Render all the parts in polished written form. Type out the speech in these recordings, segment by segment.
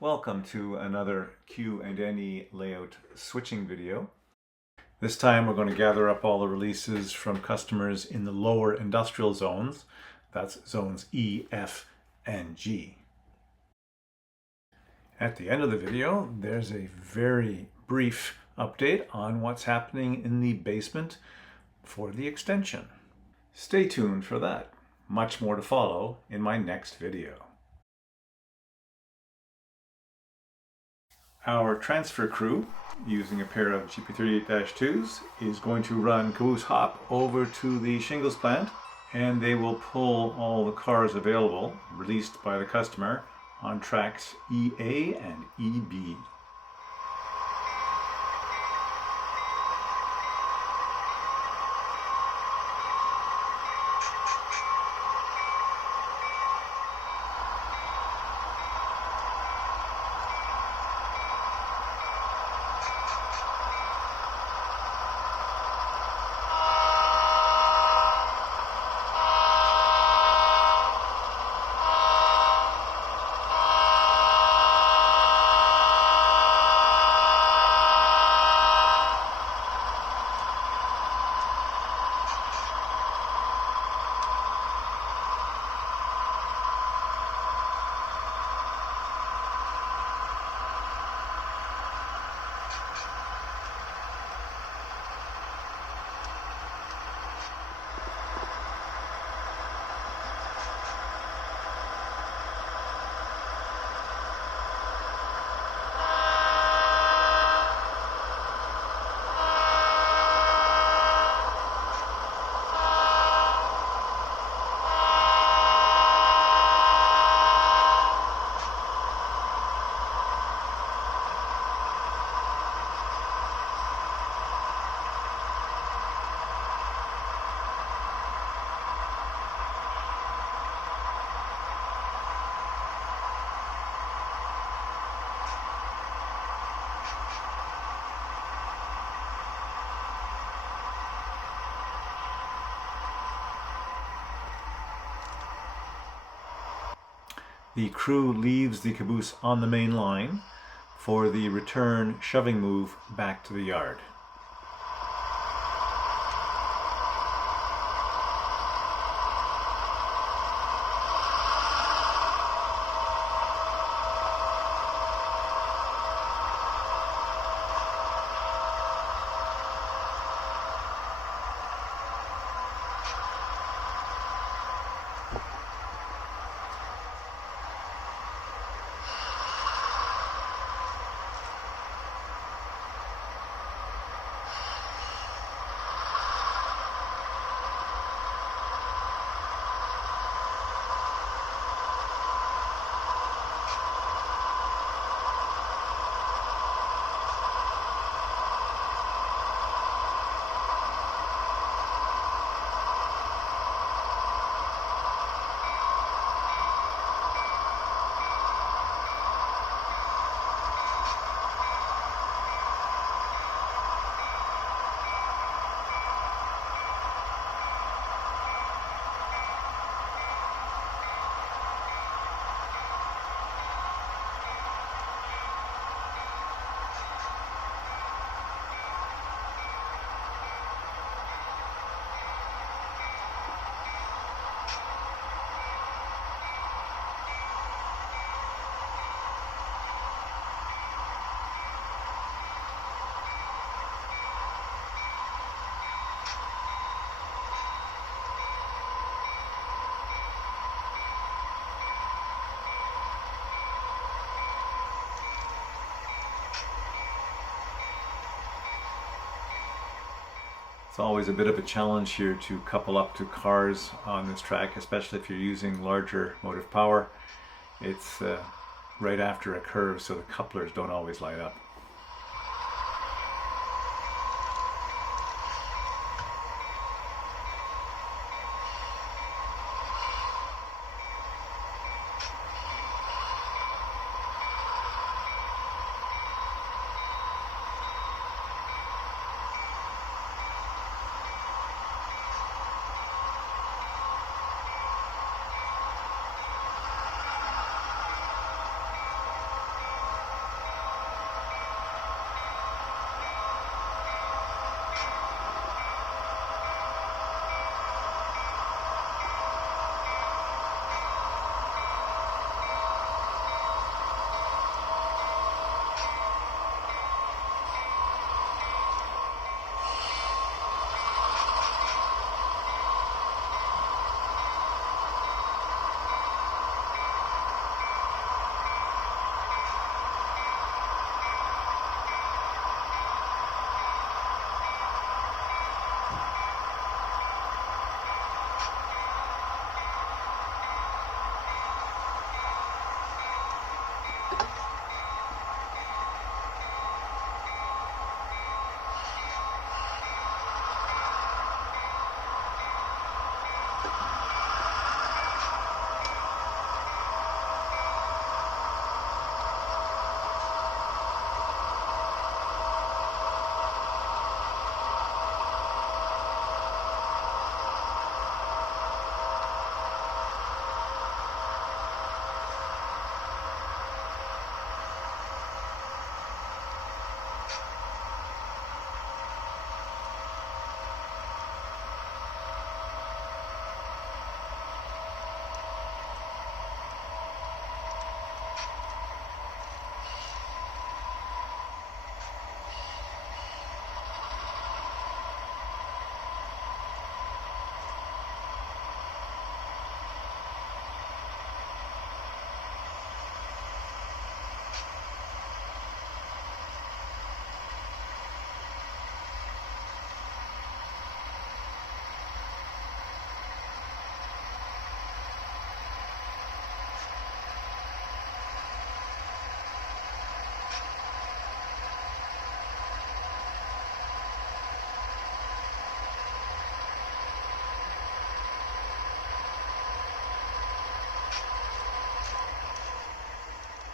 Welcome to another Q&NE layout switching video. This time we're going to gather up all the releases from customers in the lower industrial zones. That's zones E, F, and G. At the end of the video, there's a very brief update on what's happening in the basement for the extension. Stay tuned for that. Much more to follow in my next video. Our transfer crew, using a pair of GP38-2s, is going to run caboose hop over to the Shingles plant, and they will pull all the cars available, released by the customer, on tracks EA and EB. The crew leaves the caboose on the main line for the return shoving move back to the yard. It's always a bit of a challenge here to couple up to cars on this track, especially if you're using larger motive power. It's right after a curve, so the couplers don't always light up.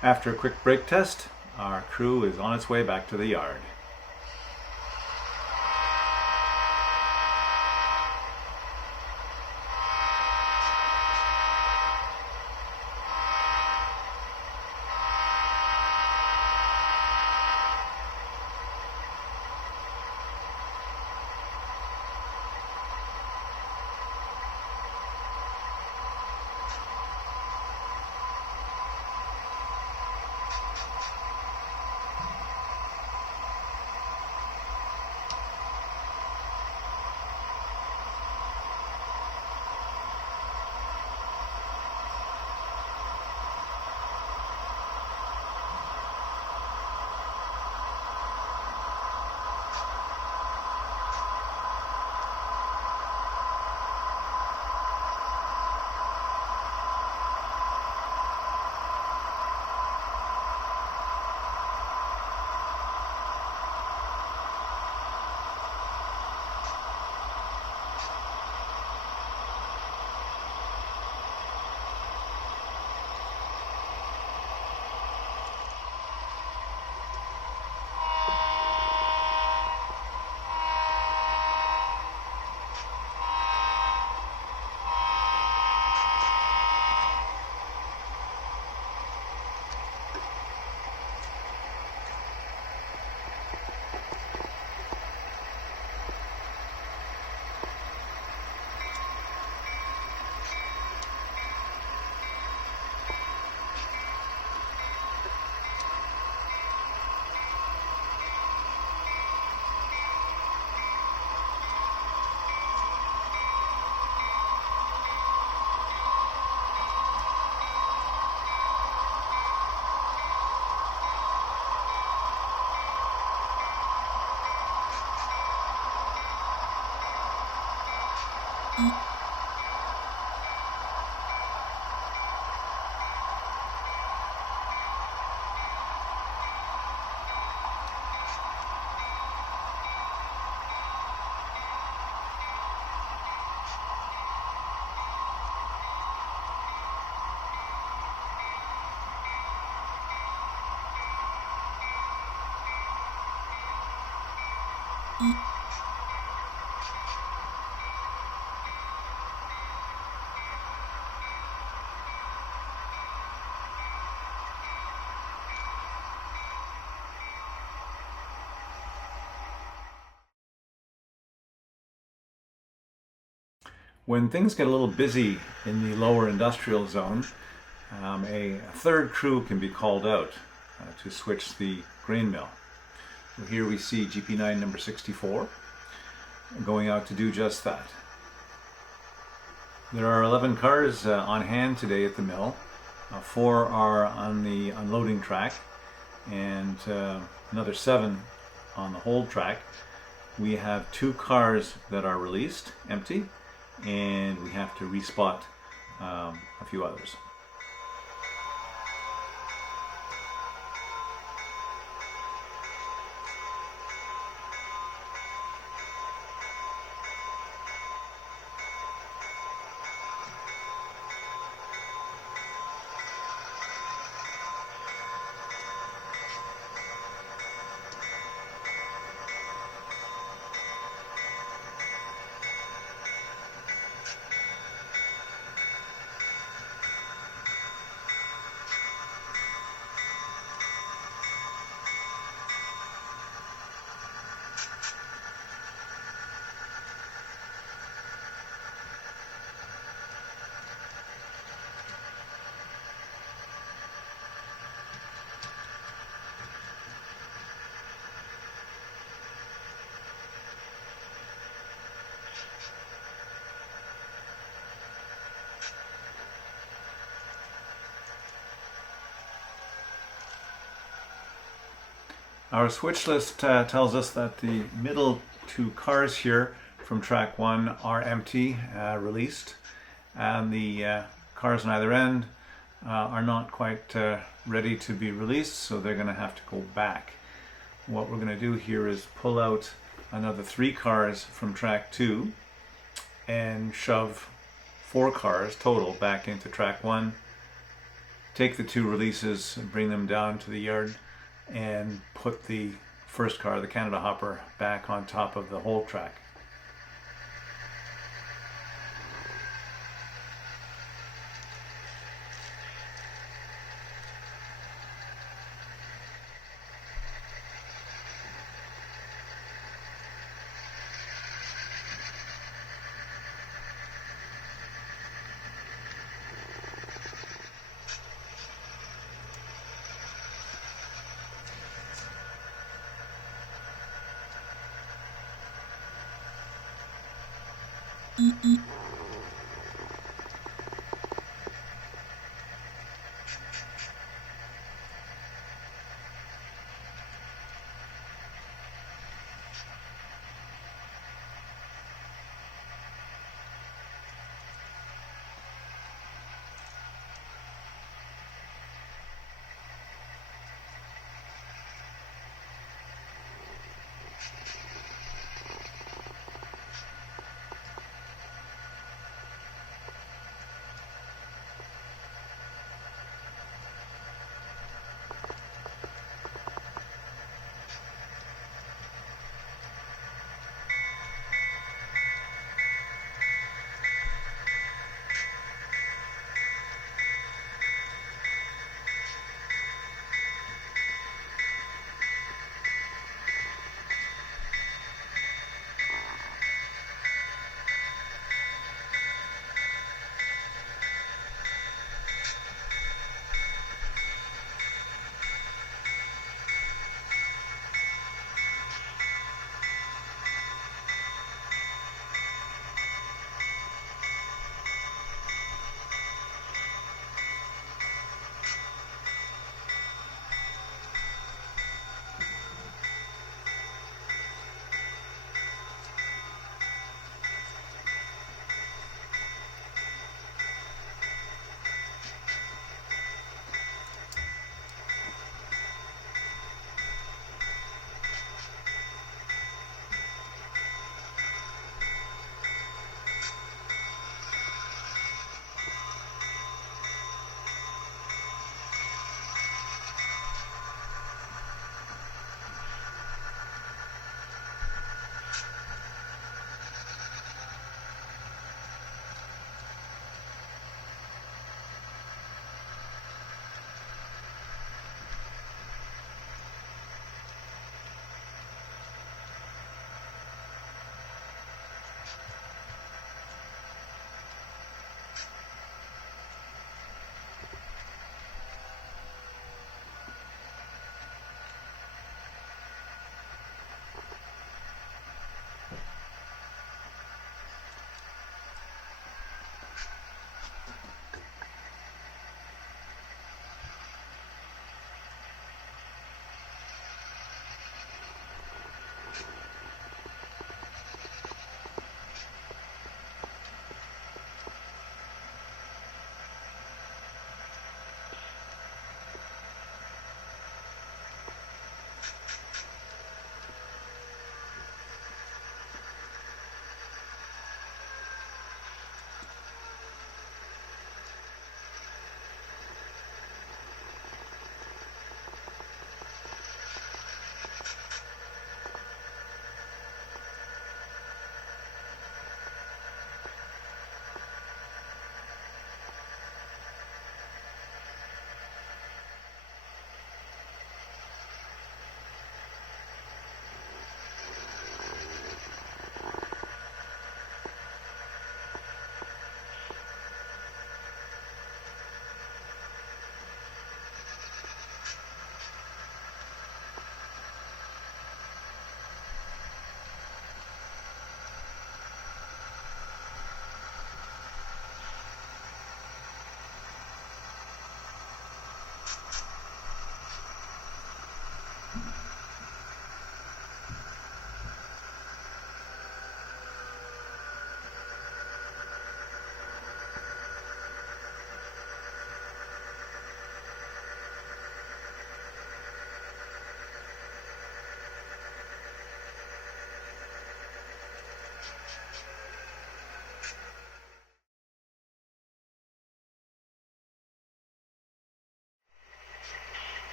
After a quick brake test, our crew is on its way back to the yard. When things get a little busy in the lower industrial zone, a third crew can be called out to switch the grain mill. So here we see GP9 number 64 going out to do just that. There are 11 cars on hand today at the mill. 4 are on the unloading track and another 7 on the hold track. We have 2 cars that are released, empty, and we have to respot a few others. Our switch list tells us that the middle 2 cars here from track 1 are empty, released, and the cars on either end are not quite ready to be released, so they're going to have to go back. What we're going to do here is pull out another 3 cars from track 2 and shove 4 cars total back into track 1 take the two releases and bring them down to the yard and put the first car, the Canada hopper, back on top of the hold track.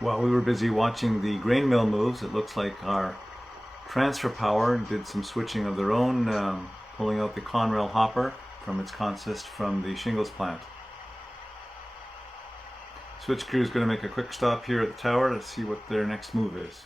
While we were busy watching the grain mill moves, it looks like our transfer power did some switching of their own, pulling out the Conrail hopper from its consist from the Shingles plant. Switch crew is going to make a quick stop here at the tower to see what their next move is.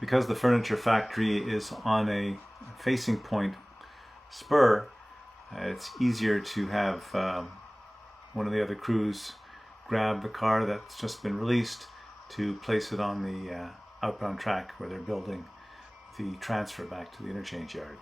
Because the furniture factory is on a facing point spur, it's easier to have one of the other crews grab the car that's just been released to place it on the outbound track where they're building the transfer back to the interchange yard.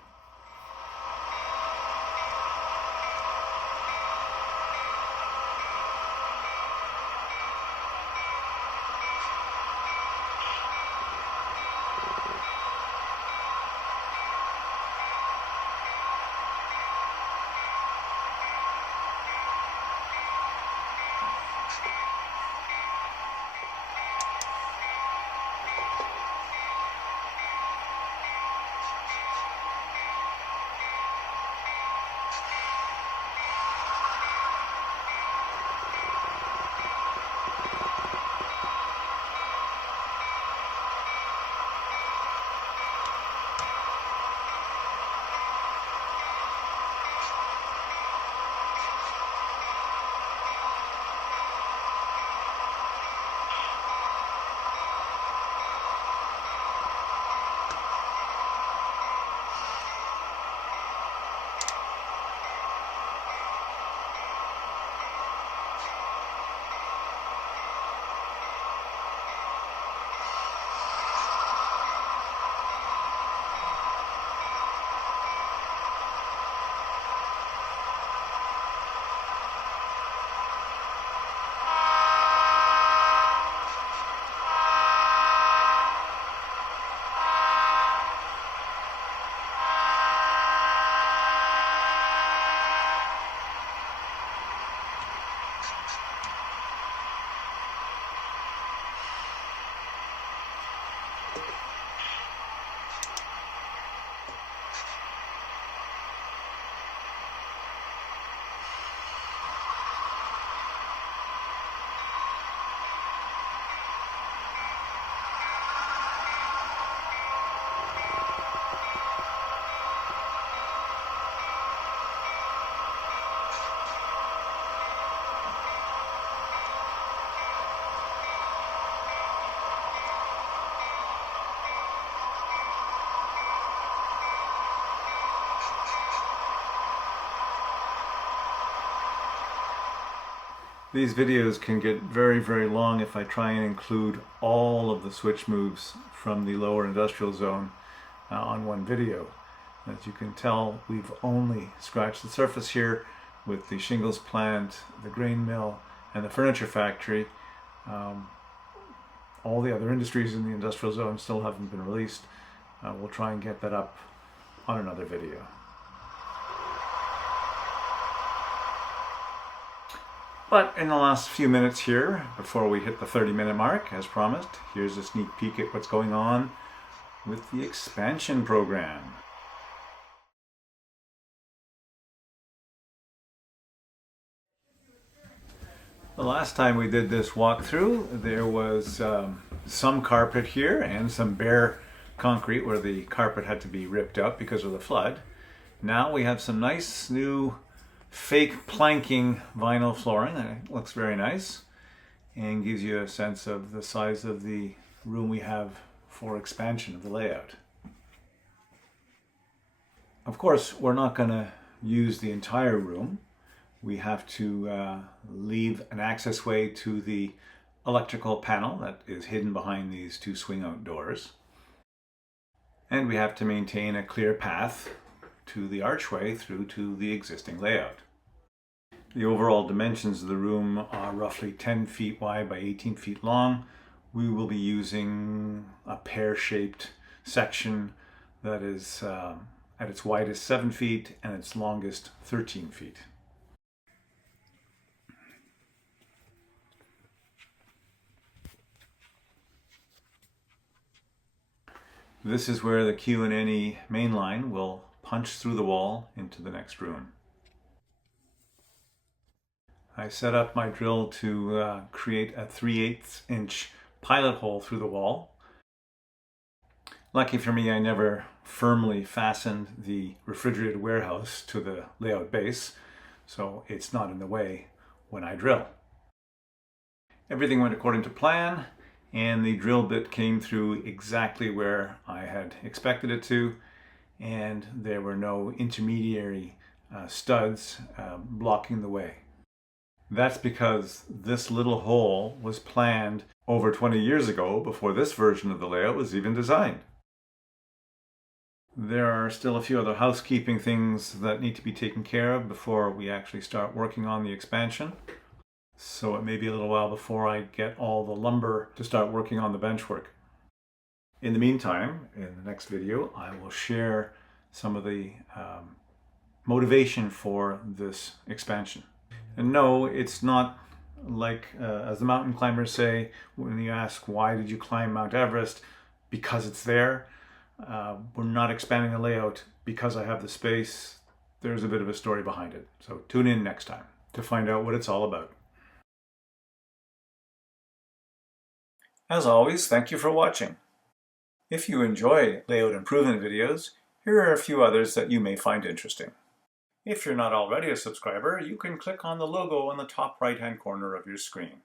These videos can get very, very long if I try and include all of the switch moves from the lower industrial zone on one video. As you can tell, we've only scratched the surface here with the shingles plant, the grain mill, and the furniture factory. All the other industries in the industrial zone still haven't been released. We'll try and get that up on another video. But in the last few minutes here, before we hit the 30-minute mark, as promised, here's a sneak peek at what's going on with the expansion program. The last time we did this walkthrough, there was some carpet here and some bare concrete where the carpet had to be ripped up because of the flood. Now we have some nice new fake planking vinyl flooring. It looks very nice and gives you a sense of the size of the room we have for expansion of the layout. Of course, we're not going to use the entire room. We have to leave an accessway to the electrical panel that is hidden behind these two swing-out doors. And we have to maintain a clear path to the archway through to the existing layout. The overall dimensions of the room are roughly 10 feet wide by 18 feet long. We will be using a pear-shaped section that is at its widest 7 feet and its longest 13 feet. This is where the Q&NE main line will punch through the wall into the next room. I set up my drill to create a 3/8 inch pilot hole through the wall. Lucky for me, I never firmly fastened the refrigerated warehouse to the layout base, so it's not in the way when I drill. Everything went according to plan, and the drill bit came through exactly where I had expected it to, and there were no intermediary studs blocking the way. That's because this little hole was planned over 20 years ago, before this version of the layout was even designed. There are still a few other housekeeping things that need to be taken care of before we actually start working on the expansion. So it may be a little while before I get all the lumber to start working on the benchwork. In the meantime, in the next video, I will share some of the motivation for this expansion. And no, it's not like, as the mountain climbers say, when you ask, why did you climb Mount Everest? Because it's there. We're not expanding the layout because I have the space. There's a bit of a story behind it. So tune in next time to find out what it's all about. As always, thank you for watching. If you enjoy layout improvement videos, here are a few others that you may find interesting. If you're not already a subscriber, you can click on the logo on the top right-hand corner of your screen.